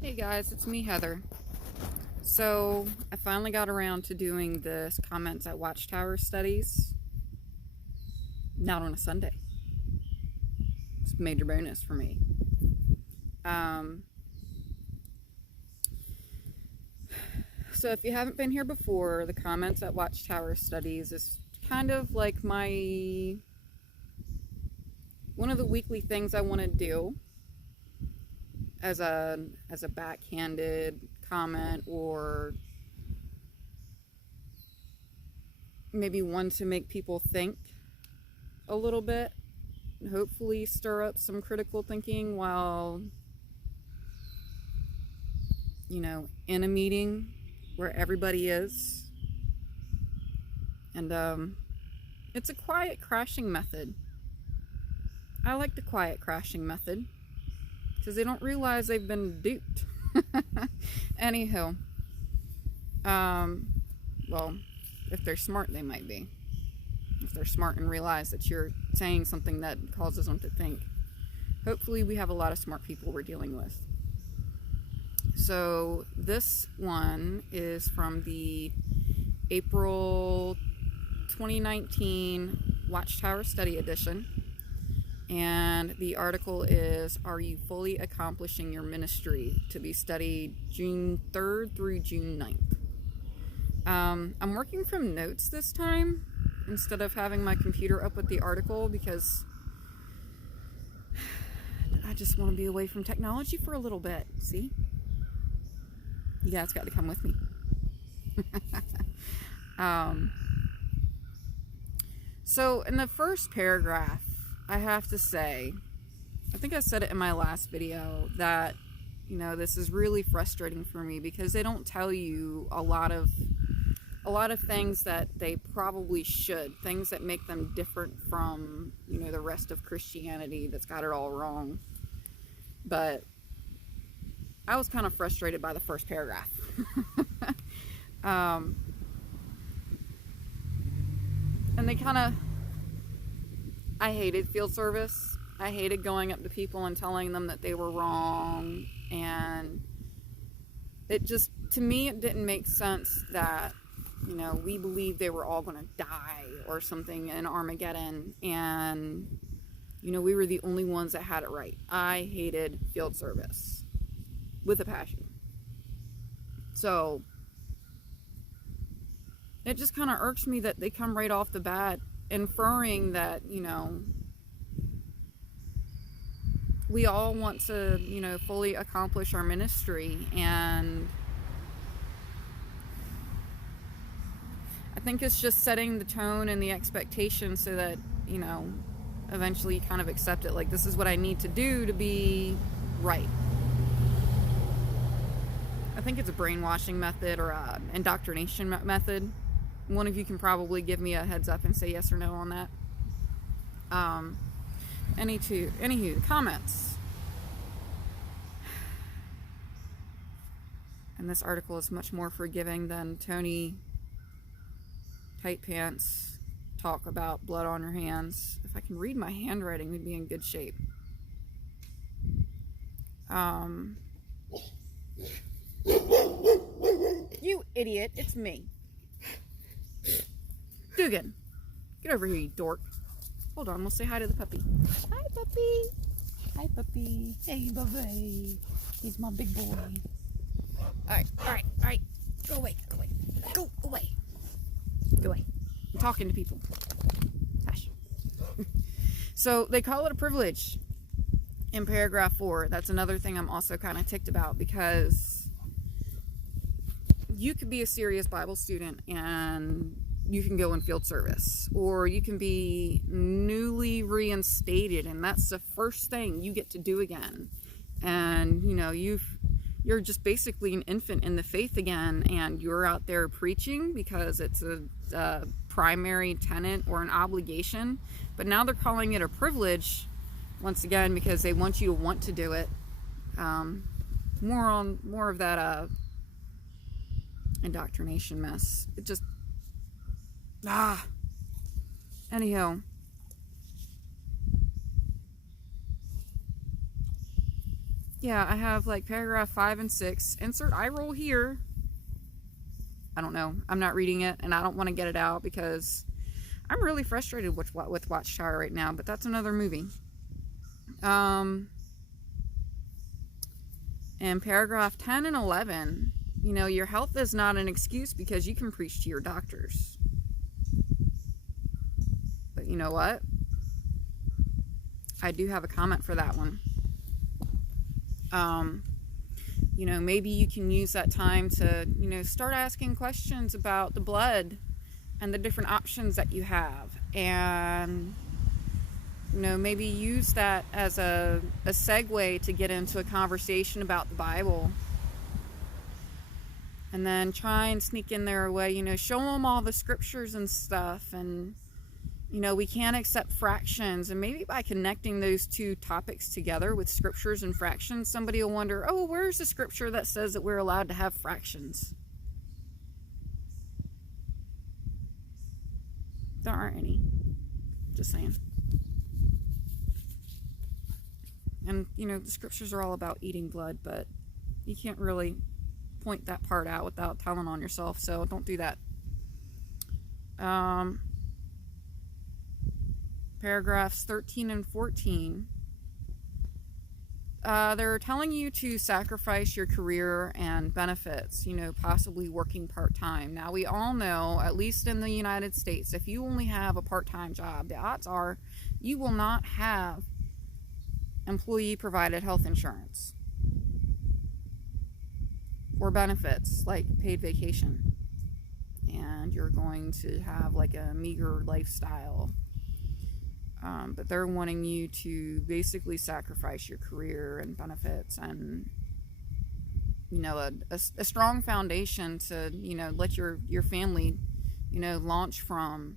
Hey guys, it's me, Heather. So, I finally got around to doing this comments at Watchtower studies. Not on a Sunday. It's a major bonus for me. Um, so, if you haven't been here before, the comments at Watchtower studies is kind of like one of the weekly things I want to do as a backhanded comment, or maybe one to make people think a little bit, hopefully stir up some critical thinking while, in a meeting where everybody is. And it's a quiet crashing method. I like the quiet crashing method because they don't realize they've been duped. Anywho, well, if they're smart, they might be. If they're smart and realize that you're saying something that causes them to think. Hopefully we have a lot of smart people we're dealing with. So this one is from the April 2019 Watchtower Study Edition. And the article is, "Are you fully accomplishing your ministry?" to be studied June 3rd through June 9th. I'm working from notes this time instead of having my computer up with the article because I just want to be away from technology for a little bit. See? You guys got to come with me. So in the first paragraph, I have to say, I think I said it in my last video, that, this is really frustrating for me because they don't tell you a lot of things that they probably should, things that make them different from, the rest of Christianity that's got it all wrong. But I was kind of frustrated by the first paragraph. And I hated field service. I hated going up to people and telling them that they were wrong. And it just, to me, it didn't make sense that, we believed they were all going to die or something in Armageddon. And, we were the only ones that had it right. I hated field service with a passion. So it just kind of irks me that they come right off the bat inferring that, we all want to, fully accomplish our ministry. And I think it's just setting the tone and the expectation so that, eventually you kind of accept it. Like, this is what I need to do to be right. I think it's a brainwashing method or a indoctrination method. One of you can probably give me a heads up and say yes or no on that. Anywho, the comments. And this article is much more forgiving than Tony Tight Pants talk about blood on your hands. If I can read my handwriting, we'd be in good shape. You idiot, it's me. Dugan, get over here, you dork. Hold on, we'll say hi to the puppy. Hi, puppy. Hi, puppy. Hey, baby. He's my big boy. Alright. Go away. Go away. I'm talking to people. Hush. So, they call it a privilege in paragraph 4. That's another thing I'm also kind of ticked about, because you could be a serious Bible student and you can go in field service, or you can be newly reinstated and that's the first thing you get to do again. And, you're just basically an infant in the faith again, and you're out there preaching because it's a primary tenet or an obligation. But now they're calling it a privilege once again because they want you to want to do it. More of that indoctrination mess. It just anyhow, Yeah, I have like paragraph 5 and 6. Insert eye roll here. I don't know. I'm not reading it, and I don't want to get it out because I'm really frustrated with Watchtower right now, but that's another movie. And paragraph 10 and 11, you know, your health is not an excuse because you can preach to your doctors. But you know what? I do have a comment for that one. You know, maybe you can use that time to, you know, start asking questions about the blood and the different options that you have. And, you know, maybe use that as a segue to get into a conversation about the Bible. And then try and sneak in there a way, you know, show them all the scriptures and stuff. And, you know, we can't accept fractions. And maybe by connecting those two topics together with scriptures and fractions, somebody will wonder, oh, where's the scripture that says that we're allowed to have fractions? There aren't any. Just saying. And, you know, the scriptures are all about eating blood, but you can't really point that part out without telling on yourself, so don't do that. Paragraphs 13 and 14. They're telling you to sacrifice your career and benefits, you know, possibly working part-time. Now, we all know, at least in the United States, if you only have a part-time job, the odds are you will not have employee-provided health insurance or benefits like paid vacation. And you're going to have like a meager lifestyle. But they're wanting you to basically sacrifice your career and benefits and, you know, a strong foundation to, you know, let your family, you know, launch from,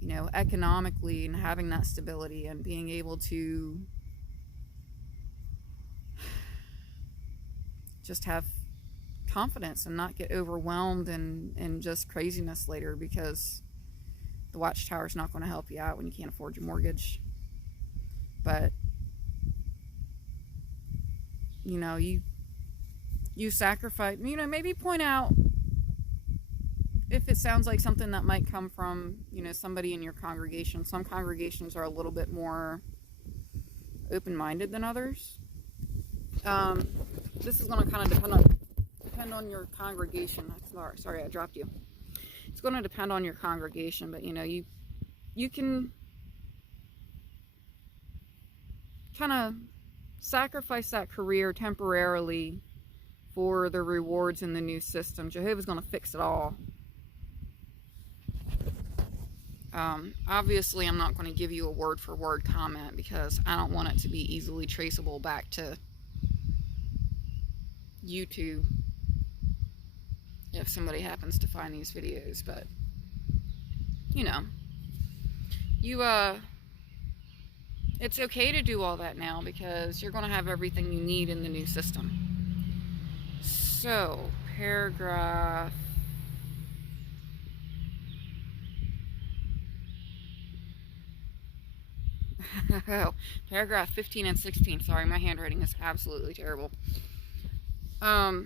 you know, economically, and having that stability and being able to just have confidence and not get overwhelmed and just craziness later, because the Watchtower is not going to help you out when you can't afford your mortgage. But, you know, you sacrifice, you know, maybe point out if it sounds like something that might come from, you know, somebody in your congregation. Some congregations are a little bit more open-minded than others. This is going to kind of depend on your congregation. Sorry, I dropped you. It's going to depend on your congregation, but, you know, you can kind of sacrifice that career temporarily for the rewards in the new system. Jehovah's going to fix it all. Obviously, I'm not going to give you a word-for-word comment because I don't want it to be easily traceable back to YouTube if somebody happens to find these videos. But, you know, it's okay to do all that now because you're going to have everything you need in the new system. So, paragraph paragraph 15 and 16. Sorry, my handwriting is absolutely terrible. I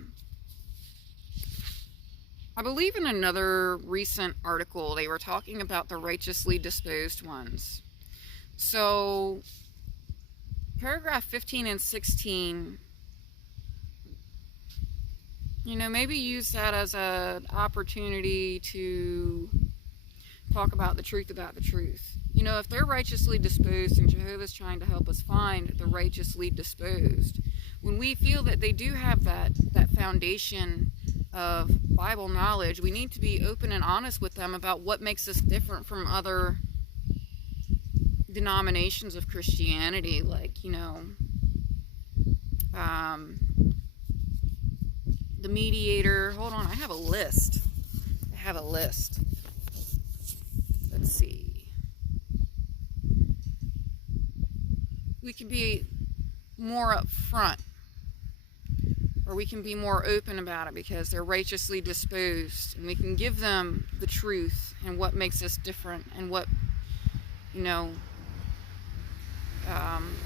believe in another recent article they were talking about the righteously disposed ones. So, paragraph 15 and 16, you know, maybe use that as an opportunity to talk about the truth about the truth. You know, if they're righteously disposed and Jehovah's trying to help us find the righteously disposed, when we feel that they do have that foundation of Bible knowledge, we need to be open and honest with them about what makes us different from other denominations of Christianity, like, you know, the mediator. Hold on, I have a list. Let's see. We can be more upfront, or we can be more open about it because they're righteously disposed, and we can give them the truth and what makes us different and what, you know,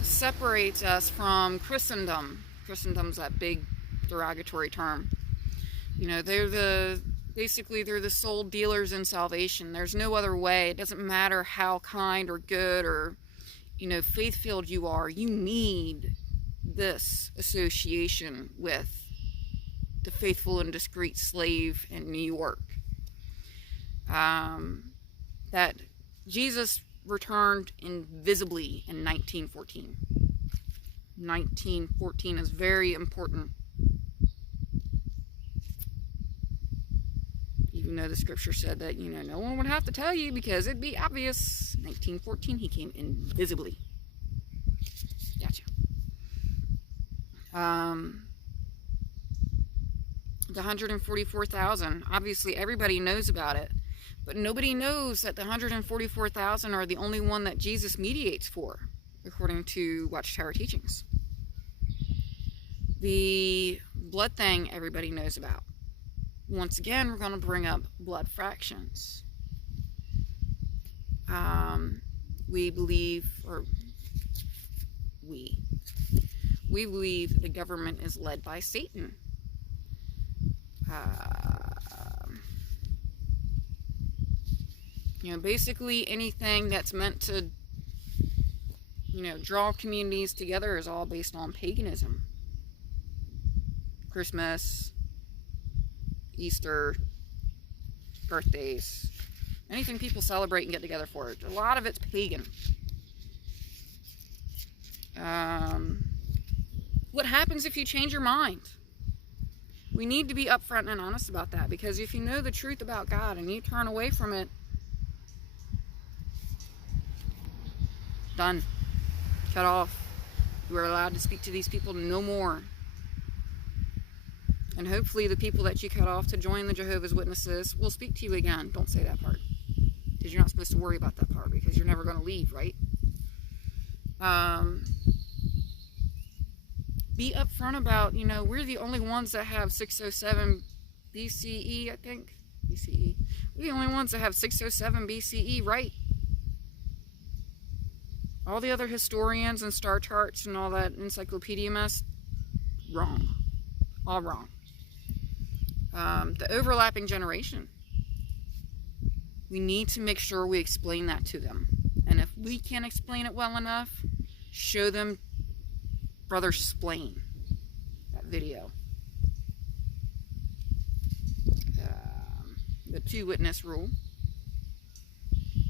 separates us from Christendom. Christendom's that big derogatory term. You know, basically they're the sole dealers in salvation. There's no other way. It doesn't matter how kind or good or, you know, faith-filled you are. You need this association with the faithful and discreet slave in New York. That Jesus returned invisibly in 1914. 1914 is very important. Even though the scripture said that, you know, no one would have to tell you because it'd be obvious. 1914, he came invisibly. Gotcha. The 144,000, obviously everybody knows about it, but nobody knows that the 144,000 are the only one that Jesus mediates for, according to Watchtower teachings. The blood thing everybody knows about. Once again, we're going to bring up blood fractions. We believe the government is led by Satan. You know, basically anything that's meant to, you know, draw communities together is all based on paganism. Christmas, Easter, birthdays, anything people celebrate and get together for. A lot of it's pagan. What happens if you change your mind? We need to be upfront and honest about that, because if you know the truth about God and you turn away from it, done. Cut off. You are allowed to speak to these people no more. And hopefully the people that you cut off to join the Jehovah's Witnesses will speak to you again. Don't say that part, because you're not supposed to worry about that part, because you're never going to leave, right? Be upfront about, you know, we're the only ones that have 607 BCE, I think. BCE. We're the only ones that have 607 BCE right. All the other historians and star charts and all that encyclopedia mess, wrong. All wrong. The overlapping generation. We need to make sure we explain that to them. And if we can't explain it well enough, show them Brother Splain, that video. The two-witness rule.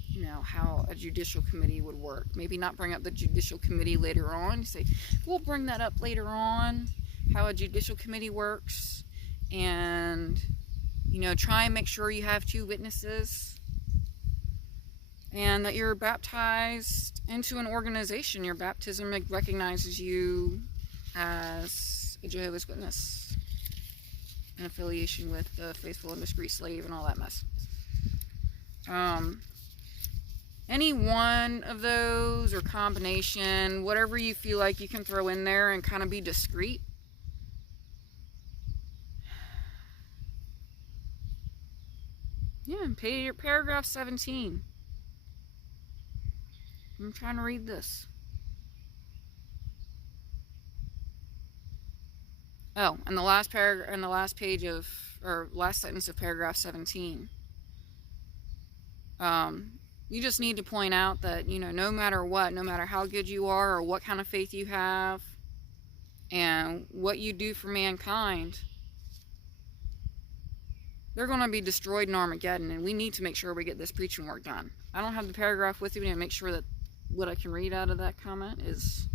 You know, how a judicial committee would work. Maybe not bring up the judicial committee later on. Say, we'll bring that up later on, how a judicial committee works. And, you know, try and make sure you have two witnesses. And that you're baptized into an organization. Your baptism recognizes you as a Jehovah's Witness. An affiliation with the faithful and discreet slave and all that mess. Any one of those or combination, whatever you feel like you can throw in there and kind of be discreet. Yeah, and pay your paragraph 17. I'm trying to read this. Oh, and the last paragraph, and the last page of, or last sentence of paragraph 17. You just need to point out that, you know, no matter what, no matter how good you are or what kind of faith you have and what you do for mankind, they're going to be destroyed in Armageddon, and we need to make sure we get this preaching work done. I don't have the paragraph with me to make sure that what I can read out of that comment is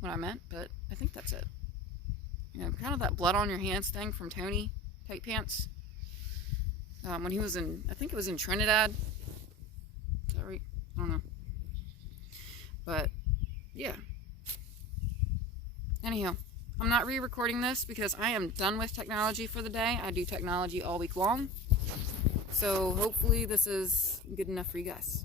what I meant, but I think that's it. You know, kind of that blood on your hands thing from Tony Tight Pants. When he was in, I think it was in Trinidad. Is that right? I don't know. But, yeah. Anyhow, I'm not re-recording this because I am done with technology for the day. I do technology all week long. So hopefully this is good enough for you guys.